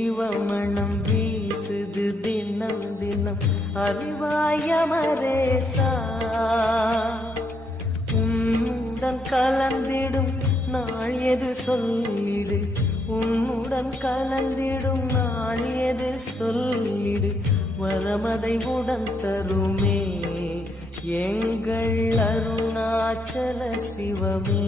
சிவமணம் வீசுது தினம் தினம் அறிவாயமரேசா உன்னுடன் கலந்திடும் நாள் எது சொல்லிடு உன்னுடன் கலந்திடும் நாள் எது சொல்லிடு வரமதை உடன் தருமே எங்கள் அருணாச்சல சிவமே.